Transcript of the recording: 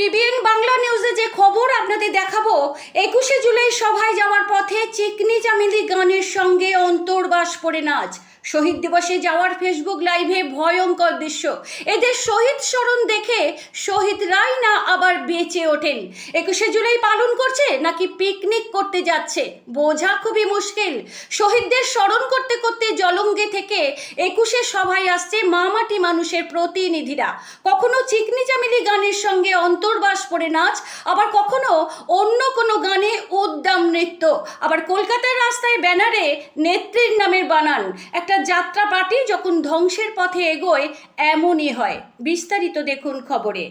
PBN Bangla নিউজে যে খবর আপনাদের দেখাবো, একুশে জুলাই সভায় যাওয়ার পথে চিকনি চামেলি গানের সঙ্গে অন্তর্বাস পড়ে নাচ। শহীদ দিবসে যাওয়ার ফেসবুক লাইভে ভয়ঙ্কর দৃশ্য। এদের শহীদ স্মরণ দেখে শহীদরাই না আবার বেঁচে ওঠেন। একুশে জুলাই পালন করছে নাকি পিকনিক করতে যাচ্ছে? বোঝা খুবই মুশকিল। শহীদদের স্মরণ করতে করতে জলঙ্গে থেকে একুশে সভায় আসছে মামাটি মানুষের প্রতিনিধিরা। কখনো চিকনি চামেলি গানের সঙ্গে অন্তর্বাস পড়ে নাচ, আবার কখনো অন্য কোনো গানে উদ্দাম নৃত্য। আবার কলকাতার রাস্তায় ব্যানারে নেত্রীর নামের বানান। একটা একটা যাত্রা পার্টি যখন ধ্বংসের পথে এগোয় এমনই হয়। বিস্তারিত দেখুন খবরে।